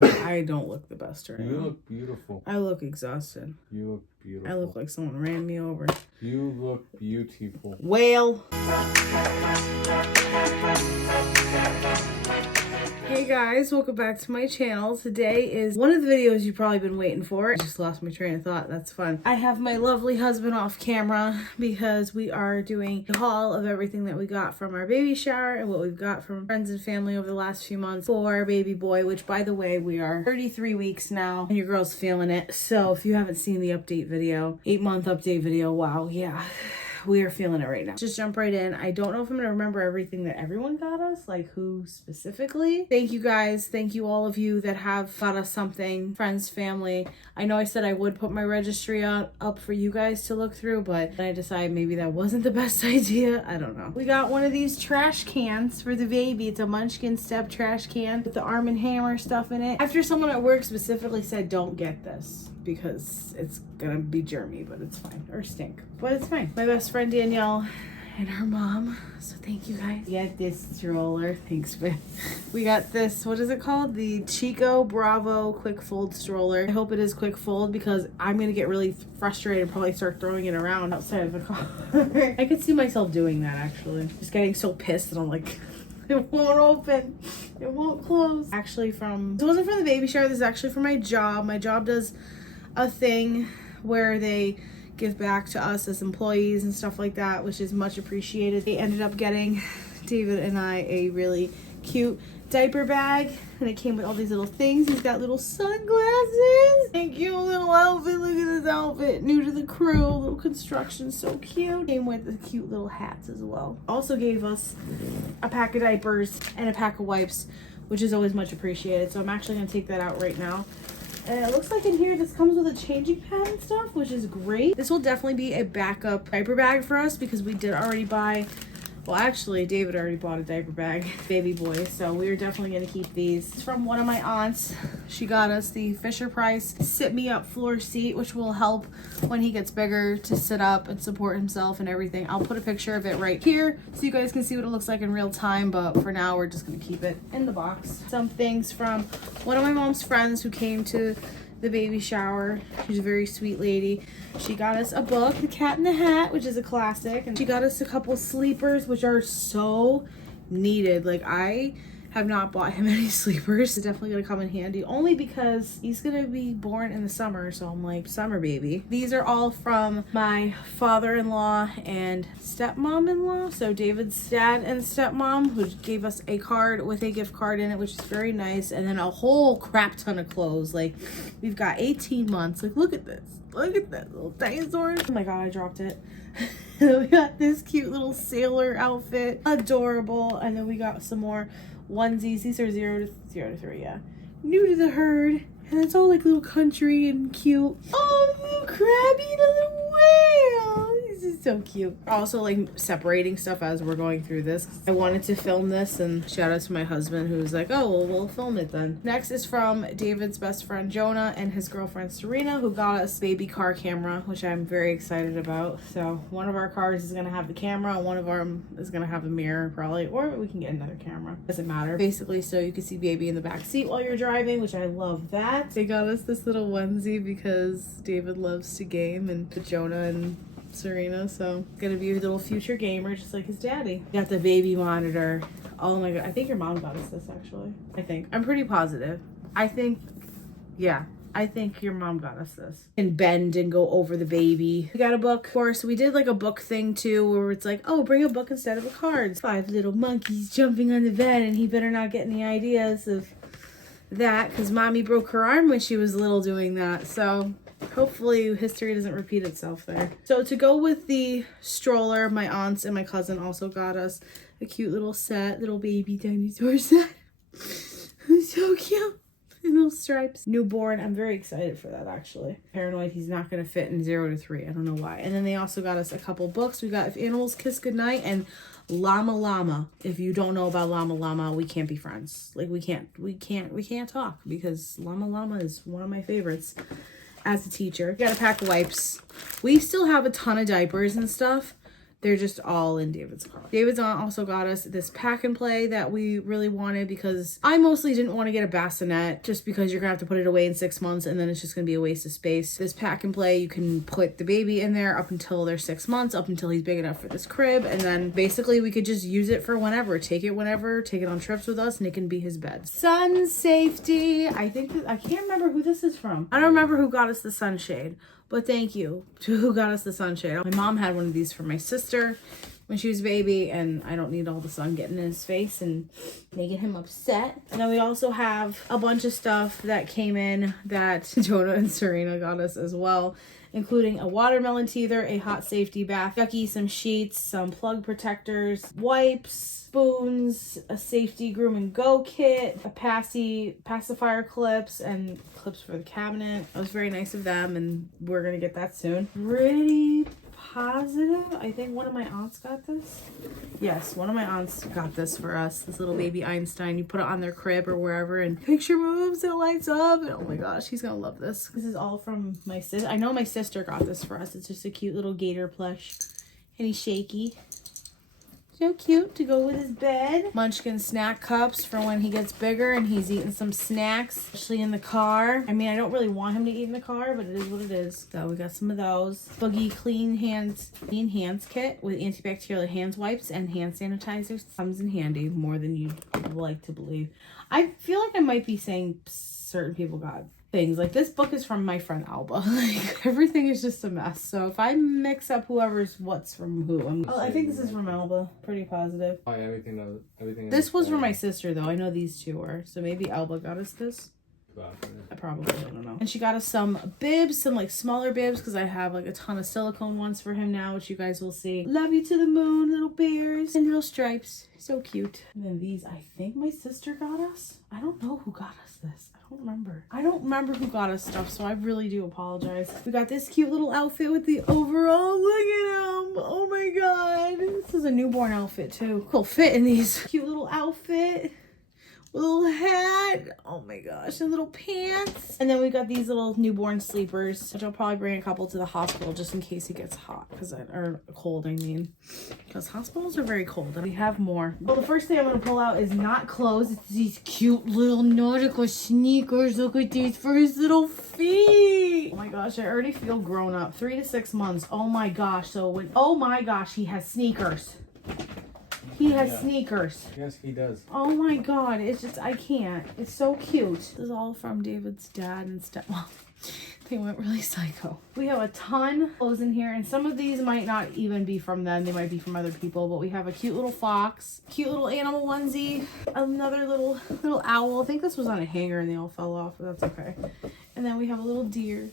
I don't look the best right now. You look beautiful. I look exhausted. You look beautiful. I look like someone ran me over. You look beautiful. Whale. Hey guys, welcome back to my channel. Today is one of the videos you've probably been waiting for. I just lost my train of thought. That's fun. I have my lovely husband off camera because we are doing a haul of everything that we got from our baby shower and what we've got from friends and family over the last few months for baby boy, which by the way, we are 33 weeks now and your girl's feeling it. So if you haven't seen the update video, 8-month update video, wow, yeah. We are feeling it right now. Just jump right in. I don't know if I'm gonna remember everything that everyone got us, like who specifically. Thank you guys. Thank you all of you that have got us something, friends, family. I know I said I would put my registry up for you guys to look through, but I decided maybe that wasn't the best idea. I don't know. We got one of these trash cans for the baby. It's a Munchkin Step trash can with the Arm & Hammer stuff in it. After someone at work specifically said don't get this because it's gonna be germy, but it's fine, or stink, but it's fine. My best friend Danielle and her mom, so thank you guys. We got this stroller. Thanks, babe. We got this, what is it called? The Chico Bravo quick fold stroller. I hope it is quick fold because I'm gonna get really frustrated and probably start throwing it around outside of the car. I could see myself doing that actually. Just getting so pissed and I'm like, it won't open, it won't close. Actually this wasn't from the baby shower, this is actually for my job. My job does a thing where they give back to us as employees and stuff like that, which is much appreciated. They ended up getting David and I a really cute diaper bag, and it came with all these little things. He's got little sunglasses and cute little outfit. Look at this outfit, new to the crew, little construction, so cute. Came with the cute little hats as well. Also gave us a pack of diapers and a pack of wipes, which is always much appreciated. So I'm actually gonna take that out right now. And it looks like in here, this comes with a changing pad and stuff, which is great. This will definitely be a backup diaper bag for us because we did already buy, well, actually, David already bought a diaper bag, baby boy. So we are definitely gonna keep these. It's from one of my aunts. She got us the Fisher Price Sit Me Up floor seat, which will help when he gets bigger to sit up and support himself and everything. I'll put a picture of it right here so you guys can see what it looks like in real time, but for now, we're just gonna keep it in the box. Some things from one of my mom's friends who came to the baby shower. She's a very sweet lady. She got us a book, The Cat in the Hat, which is a classic, and she got us a couple sleepers, which are so needed. Like, I have not bought him any sleepers. It's definitely gonna come in handy, only because he's gonna be born in the summer, so I'm like, summer baby. These are all from my father-in-law and stepmom-in-law, so David's dad and stepmom, who gave us a card with a gift card in it, which is very nice, and then a whole crap ton of clothes. Like, we've got 18 months. Like, look at this. Look at that little dinosaurs. Oh my god, I dropped it. And then we got this cute little sailor outfit, adorable, and then we got some more onesies. These are 0 to 3, yeah. New to the herd, and it's all like little country and cute. Oh, little crabby and a little whale. This is so cute. Also, like, separating stuff as we're going through this. I wanted to film this, and shout out to my husband who was like, oh, well, we'll film it then. Next is from David's best friend Jonah and his girlfriend Serena, who got us baby car camera, which I'm very excited about. So one of our cars is gonna have the camera, and one of them is gonna have a mirror probably, or we can get another camera. Doesn't matter. Basically, so you can see baby in the back seat while you're driving, which I love that. They got us this little onesie because David loves to game, and Jonah and Serena, so gonna be a little future gamer just like his daddy. Got the baby monitor. Oh my god, I think your mom got us this actually. I'm pretty positive. I think your mom got us this. And bend and go over the baby. We got a book. Of course, we did like a book thing too, where it's like, oh, bring a book instead of a card. 5 little monkeys jumping on the bed, and he better not get any ideas of that because mommy broke her arm when she was little doing that. So hopefully history doesn't repeat itself there. So to go with the stroller, my aunts and my cousin also got us a cute little set, little baby dinosaur set. So cute. Little stripes. Newborn. I'm very excited for that actually. Paranoid he's not going to fit in 0 to 3. I don't know why. And then they also got us a couple books. We got If Animals Kiss Goodnight and Llama Llama. If you don't know about Llama Llama, we can't be friends. Like, we can't talk because Llama Llama is one of my favorites as a teacher. We got a pack of wipes. We still have a ton of diapers and stuff They're just all in David's car. David's aunt also got us this pack and play that we really wanted because I mostly didn't want to get a bassinet just because you're gonna have to put it away in 6 months and then it's just gonna be a waste of space. This pack and play, you can put the baby in there up until they're 6 months, up until he's big enough for this crib, and then basically we could just use it for whenever, take it whenever, take it on trips with us, and it can be his bed. Sun safety. I can't remember who this is from. I don't remember who got us the sunshade. But thank you to who got us the sunshade. My mom had one of these for my sister when she was a baby, and I don't need all the sun getting in his face and making him upset. And then we also have a bunch of stuff that came in that Jonah and Serena got us as well, including a watermelon teether, a hot safety bath, Ducky, some sheets, some plug protectors, wipes, spoons, a safety groom and go kit, a pacifier clips, and clips for the cabinet. It was very nice of them, and we're gonna get that soon. Pretty positive. I think one of my aunts got this. Yes, one of my aunts got this for us. This little baby Einstein. You put it on their crib or wherever, and picture moves, it lights up, and oh my gosh, he's gonna love this. This is all from my sister. I know my sister got this for us. It's just a cute little gator plush, and he's shaky. So cute to go with his bed. Munchkin snack cups for when he gets bigger and he's eating some snacks, especially in the car. I mean, I don't really want him to eat in the car, but it is what it is. So we got some of those. Boogie clean hands kit with antibacterial hand wipes and hand sanitizers. Comes in handy more than you'd like to believe. I feel like I might be saying certain people got things. Like, this book is from my friend Alba. Like, everything is just a mess. So if I mix up whoever's what's from who, I think this is from Alba. Pretty positive. Everything. This was from my sister, though. I know these two were. So maybe Alba got us this. I probably don't know. And she got us some bibs, some like smaller bibs, because I have like a ton of silicone ones for him now, which you guys will see. Love you to the moon, little bears and little stripes. So cute. And then these, I think my sister got us. I don't know who got us this. I don't remember who got us stuff, so I really do apologize. We got this cute little outfit with the overall. Look at him. Oh my god. This is a newborn outfit too. Cool fit in these. Cute little outfit. Little hat, oh my gosh, and little pants. And then we got these little newborn sleepers, which I'll probably bring a couple to the hospital just in case he gets hot, or cold, I mean, because hospitals are very cold. And we have more. Well, the first thing I'm gonna pull out is not clothes. It's these cute little nautical sneakers. Look at these for his little feet. Oh my gosh, I already feel grown up. 3 to 6 months. Oh my gosh. Oh my gosh, he has sneakers. He has sneakers. Yes, he does. Oh my god, it's just, I can't. It's so cute. This is all from David's dad and stepmom. They went really psycho. We have a ton of clothes in here, and some of these might not even be from them. They might be from other people, but we have a cute little fox, cute little animal onesie, another little owl. I think this was on a hanger and they all fell off, but that's okay. And then we have a little deer.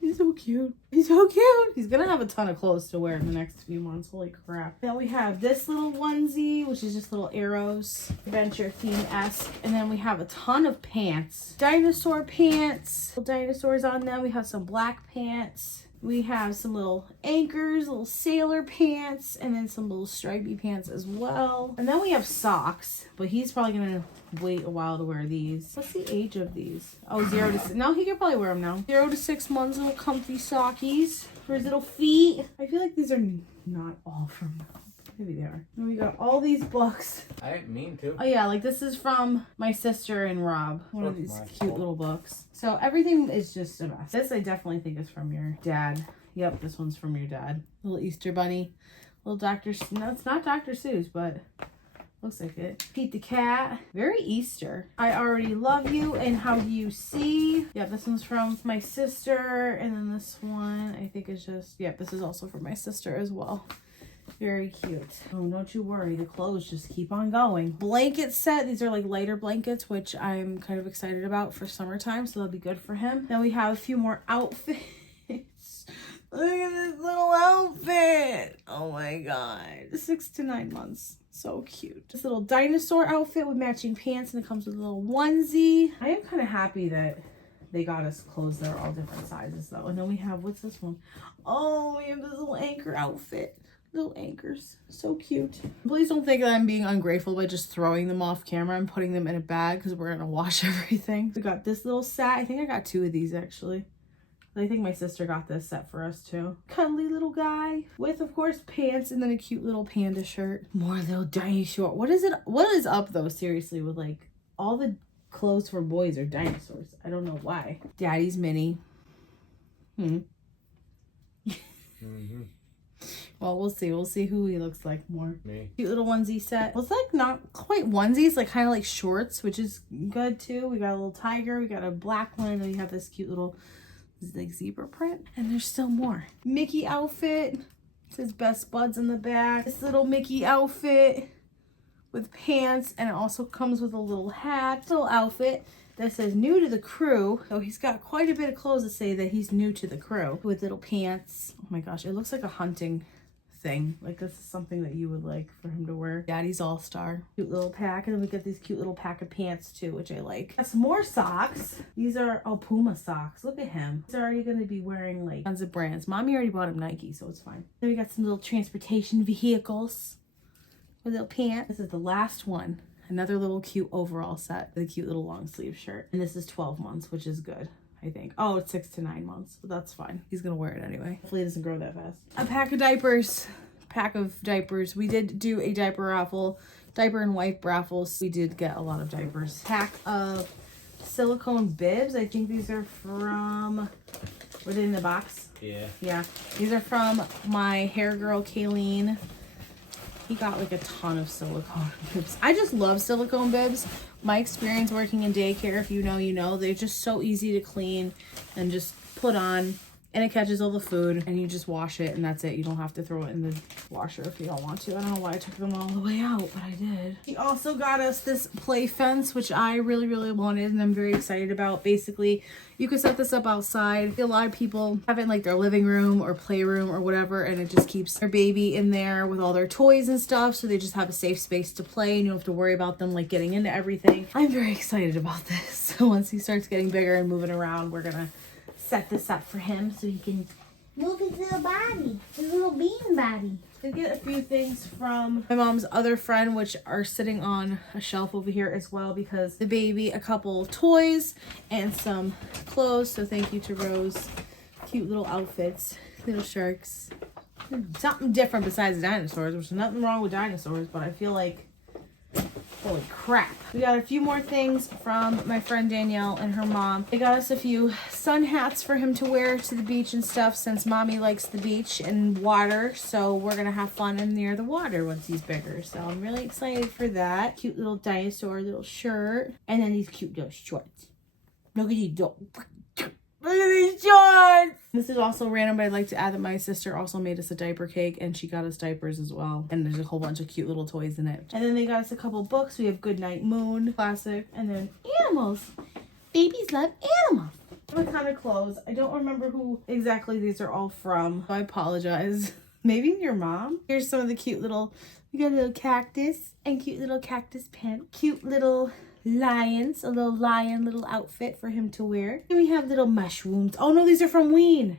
He's so cute. He's so cute. He's gonna have a ton of clothes to wear in the next few months. Holy crap. Then we have this little onesie, which is just little arrows, adventure theme-esque. And then we have a ton of pants. Dinosaur pants. Little dinosaurs on them. We have some black pants. We have some little anchors, little sailor pants, and then some little stripy pants as well. And then we have socks, but he's probably gonna wait a while to wear these. What's the age of these? Oh, 0 to 6. No, he can probably wear them now. 0 to 6 months, little comfy sockies for his little feet. I feel like these are not all from now. Maybe they are. And we got all these books. I didn't mean to. Oh yeah, like this is from my sister and Rob. One of these cute little books. So everything is just a mess. This I definitely think is from your dad. Yep, this one's from your dad. Little Easter bunny. Little no, it's not Dr. Seuss, but looks like it. Pete the cat. Very Easter. I already love you and how do you see? Yeah, this one's from my sister. And then this one I think is just, yep, this is also from my sister as well. Very cute. Oh, don't you worry. The clothes just keep on going. Blanket set. These are like lighter blankets, which I'm kind of excited about for summertime. So that'll be good for him. Then we have a few more outfits. Look at this little outfit. Oh my god. 6 to 9 months. So cute. This little dinosaur outfit with matching pants, and it comes with a little onesie. I am kind of happy that they got us clothes that are all different sizes though. And then we have, what's this one? Oh, we have this little anchor outfit. Little anchors. So cute. Please don't think that I'm being ungrateful by just throwing them off camera and putting them in a bag because we're going to wash everything. We got this little set. I think I got 2 of these actually. I think my sister got this set for us too. Cuddly little guy with, of course, pants and then a cute little panda shirt. More little dinosaur. What is it? What is up though, seriously, with like all the clothes for boys are dinosaurs? I don't know why. Daddy's mini. Well, we'll see. We'll see who he looks like more. Me. Cute little onesie set. Well, it's like not quite onesies, like kind of like shorts, which is good too. We got a little tiger. We got a black one. And we have this cute little like zebra print. And there's still more. Mickey outfit. It says best buds in the back. This little Mickey outfit with pants. And it also comes with a little hat. Little outfit that says new to the crew. So he's got quite a bit of clothes to say that he's new to the crew. With little pants. Oh my gosh, it looks like a hunting thing. Like this is something that you would like for him to wear. Daddy's all-star. Cute little pack. And then we get these cute little pack of pants too, which I like. Got some more socks. These are Puma socks. Look at him. He's already going to be wearing like tons of brands. Mommy already bought him Nike, so it's fine. Then we got some little transportation vehicles with little pants. This is the last one. Another little cute overall set with a cute little long sleeve shirt. And this is 12 months, which is good, I think. Oh, it's 6 to 9 months, but that's fine. He's gonna wear it anyway. Hopefully it doesn't grow that fast. A pack of diapers. We did do a diaper raffle, diaper and wipe raffles. We did get a lot of diapers. Pack of silicone bibs. I think these are from, were they in the box? Yeah. These are from my hair girl, Kayleen. He got like a ton of silicone bibs. I just love silicone bibs. My experience working in daycare, if you know, you know, they're just so easy to clean and just put on, and it catches all the food, and you just wash it and that's it. You don't have to throw it in the washer if you don't want to. I don't know why I took them all the way out, but I did. He also got us this play fence, which I really, really wanted and I'm very excited about. Basically, you could set this up outside. A lot of people have it in like their living room or playroom or whatever, and it just keeps their baby in there with all their toys and stuff, so they just have a safe space to play and you don't have to worry about them like getting into everything. I'm very excited about this. So once he starts getting bigger and moving around, we're gonna set this up for him so he can move his little body, his little bean body. I get a few things from my mom's other friend, which are sitting on a shelf over here as well, because the baby, a couple toys and some clothes. So thank you to Rose. Cute little outfits, little sharks. Something different besides dinosaurs, which is nothing wrong with dinosaurs, but I feel like, holy crap. We got a few more things from my friend Danielle and her mom. They got us a few sun hats for him to wear to the beach and stuff, since mommy likes the beach and water. So we're gonna have fun in near the water once he's bigger. So I'm really excited for that. Cute little dinosaur little shirt. And then these cute little shorts. Look at these Look at these shorts! This is also random, but I'd like to add that my sister also made us a diaper cake, and she got us diapers as well. And there's a whole bunch of cute little toys in it. And then they got us a couple books. We have Goodnight Moon, classic, and then animals. Babies love animals. What kind of clothes? I don't remember who exactly these are all from. I apologize. Maybe your mom? Here's some of the cute little, we got a little cactus and cute little cactus pen. Cute little lions, a little lion little outfit for him to wear. And we have little mushrooms. Oh no, these are from Ween.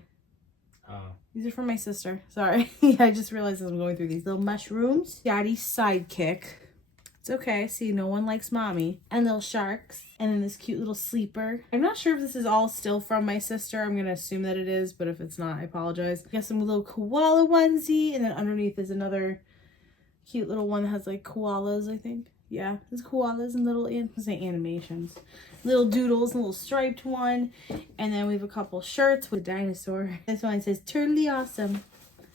These are from my sister. Sorry. I just realized as I'm going through these little mushrooms. Daddy's sidekick. It's okay. See, no one likes mommy. And little sharks. And then this cute little sleeper. I'm not sure if this is all still from my sister. I'm going to assume that it is, but if it's not, I apologize. We got some little koala onesie. And then underneath is another cute little one that has like koalas, I think. Yeah, there's koalas and little animations. Little doodles, a little striped one. And then we have a couple shirts with a dinosaur. This one says, Totally Awesome.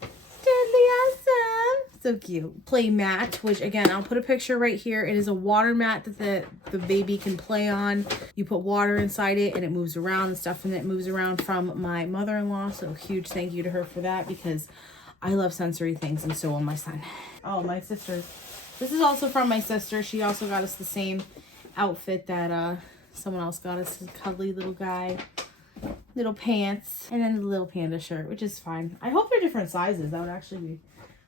Totally Awesome. So cute. Play mat, which again, I'll put a picture right here. It is a water mat that the baby can play on. You put water inside it and it moves around and stuff, and it moves around from my mother-in-law. So huge thank you to her for that, because I love sensory things and so will my son. Oh, my sister. This is also from my sister. She also got us the same outfit that someone else got us. This cuddly little guy. Little pants. And then the little panda shirt, which is fine. I hope they're different sizes. That would actually be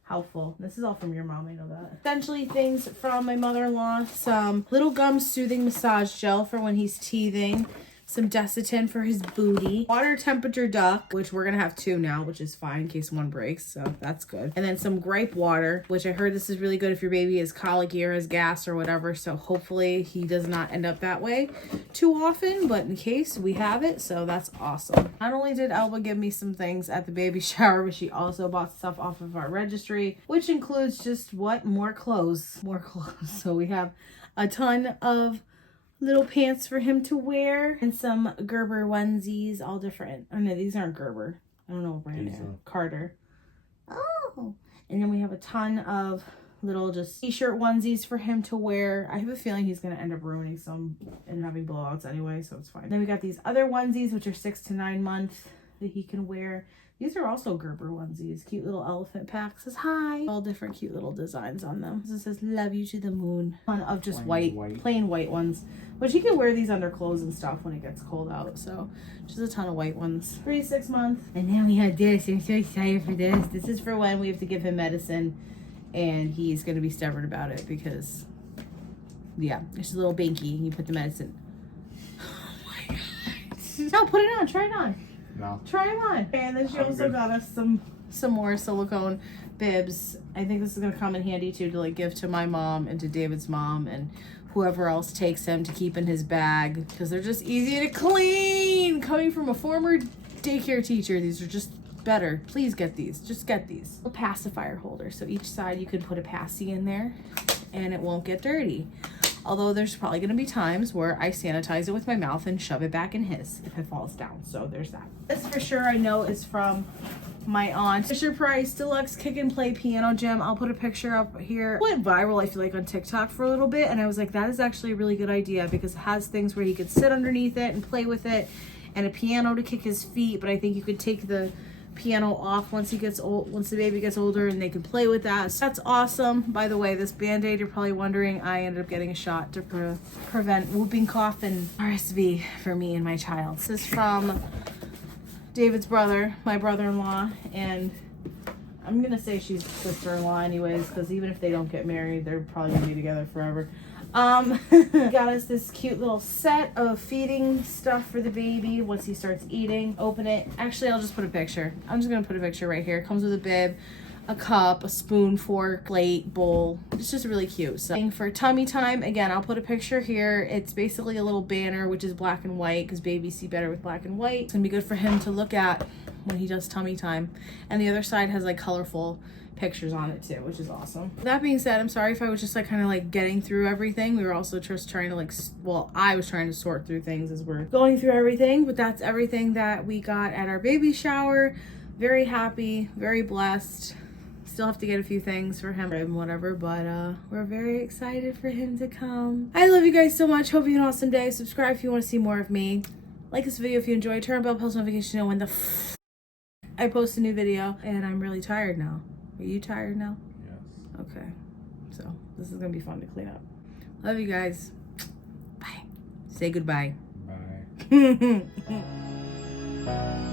helpful. This is all from your mom, I know that. Essentially things from my mother-in-law. Some Little Gum Soothing Massage Gel for when he's teething. some Desitin for his booty, water temperature duck, which we're gonna have 2 now, which is fine in case one breaks, so that's good. And then some gripe water, which I heard this is really good if your baby is colicky or has gas or whatever, so hopefully he does not end up that way too often, but in case we have it, so that's awesome. Not only did Elba give me some things at the baby shower, but she also bought stuff off of our registry, which includes just what? More clothes. So we have a ton of little pants for him to wear and some Gerber onesies, all different. Oh no, these aren't Gerber. I don't know what brand they are. Carter. Oh, and then we have a ton of little just t-shirt onesies for him to wear. I have a feeling he's going to end up ruining some and having blowouts anyway, so it's fine. Then we got these other onesies, which are 6 to 9 months that he can wear. These are also Gerber onesies. Cute little elephant pack. Says hi. All different cute little designs on them. This says love you to the moon. One of just plain white ones. But you can wear these under clothes and stuff when it gets cold out. So just a ton of white ones. 3 to 6 months. And then we have this. I'm so excited for this. This is for when we have to give him medicine. And he's going to be stubborn about it because, yeah, it's a little binky. And you put the medicine. Oh my God. No, put it on. Try it on. No. Try them on. And then she also got us some more silicone bibs. I think this is going to come in handy too to like give to my mom and to David's mom and whoever else takes him to keep in his bag because they're just easy to clean. Coming from a former daycare teacher, these are just better. Please get these. Just get these. A pacifier holder. So each side you can put a passy in there and it won't get dirty. Although there's probably going to be times where I sanitize it with my mouth and shove it back in his if it falls down. So there's that. This for sure I know is from my aunt. Fisher Price Deluxe Kick and Play Piano Gym. I'll put a picture up here. It went viral, I feel like, on TikTok for a little bit. And I was like, that is actually a really good idea because it has things where he could sit underneath it and play with it and a piano to kick his feet. But I think you could take the piano off once he gets old, once the baby gets older, and they can play with that. So that's awesome. By the way, this band-aid, you're probably wondering, I ended up getting a shot to prevent whooping cough and RSV for me and my child. This is from David's brother, my brother-in-law, and I'm gonna say she's sister-in-law anyways, because even if they don't get married, they're probably gonna be together forever. Got us this cute little set of feeding stuff for the baby once he starts eating. Open it. Actually, I'll just put a picture. I'm just gonna put a picture right here. It comes with a bib, a cup, a spoon, fork, plate, bowl. It's just really cute. So for tummy time, again, I'll put a picture here. It's basically a little banner, which is black and white because babies see better with black and white. It's gonna be good for him to look at when he does tummy time. And the other side has like colorful pictures on it too, which is awesome. That being said, I'm sorry if I was just like kind of like getting through everything. We were also just trying to like, well, I was trying to sort through things as we're going through everything, but that's everything that we got at our baby shower. Very happy, very blessed. Still have to get a few things for him and whatever, but we're very excited for him to come. I love you guys so much. Hope you have an awesome day. Subscribe if you want to see more of me. Like this video if you enjoyed. Turn on bell post notification to know when the I post a new video. And I'm really tired now. Are you tired now? Yes. Okay. So this is going to be fun to clean up. Love you guys. Bye. Say goodbye. Bye.